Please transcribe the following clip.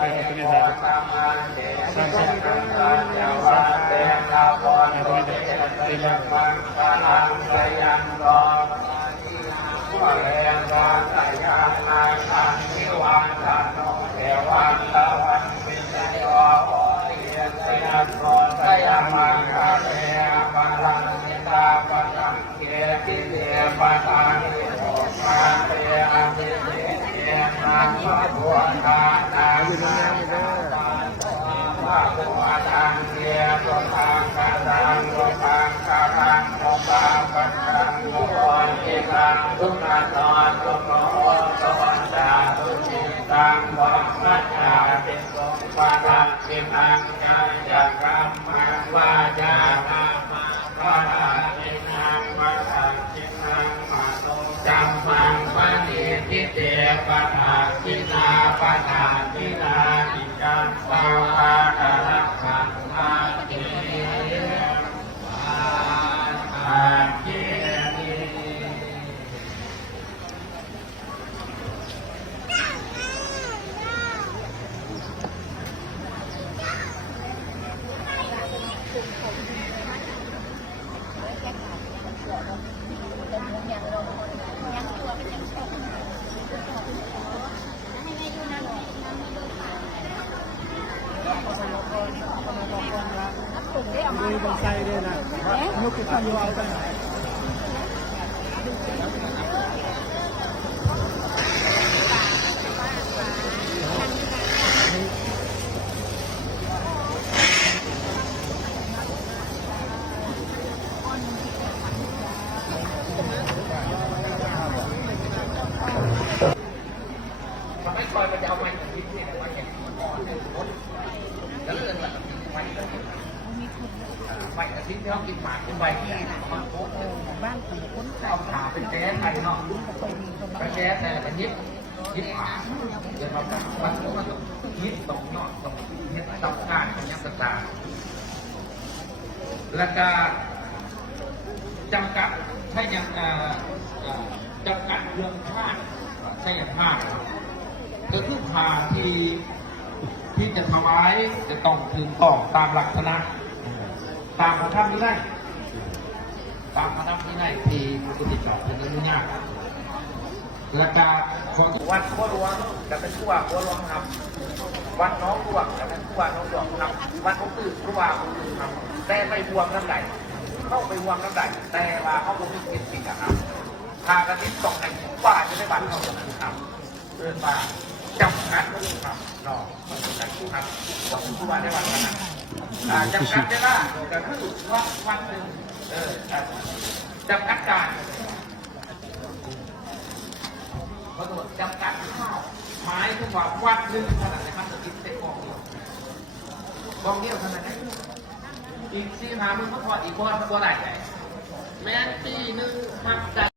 ตัวนี้ใส่สร้างเสร็จตัวนี้เต็มทุกนาตอนทุกโมตวันตาทุจิตังวัฏมัจจาติสงปารังกิมังญาจักรัมมังวาจานามาปะทานินังปะทังจินังมาโนจัมมังปะนิทิเตปะทาจินาปะทาจินาอิจังสาวาตาระขังมาเกอาเจมีบางไซด้วยนะยกขึ้นข้างยูเอาไปไหนมันไม่คอยมันจะเอาไม้ของพิษเนี่ยไม้แข็งอ่อนเนี่ยรถแล้วเรื่องแบบไม้ใบอาทิตย์ที่เขากินหมากเป็นใบที่มาโค้งบ้านของคนเอาขาเป็นแจ๊สไทยเนาะเป็นแจ๊สแต่เป็นยิบหมาเดี๋ยวเรามันต้องยิบตรงยอดตรงยิบตรงก้านตรงยักษ์ตาแล้วก็จำกัดใช่ยังจำกัดเรื่องผ้าใช่ยังผ้าก็คือผ้าที่จะถวายจะต้องถึงต้องตามลักษณะตามพระธรรมวินัยตามพระธรรมวินัยที่พุทธเจ้าเป็นอนุญาตและการของวัดขั้วหลวงจะเป็นขั้วหลวงครับวัดน้องหลวงจะเป็นขั้วน้องหลวงครับวัดน้องตื่นขั้วน้องตื่นครับแต่ไม่บวมน้ำไหลเข้าไปบวมน้ำไหลแต่ว่าเขาไม่กินจริงครับทางกันนิดสองไหนว่าจะได้บัตรเขาครับเรื่องมาจำกัดครับนอกครับบอกผู้ว่าได้วันขนาดจำกัดได้ว่าก็คือวันหนึ่งจำกัดการเขาตรวจจำกัดข้าวหมายถึงว่าวันหนึ่งขนาดนะครับจะกินเต็มกองเดียวขนาดไหนอีก4-5 มื้อก็พออีกตัวไหนแม้ปีหนึ่งทำได้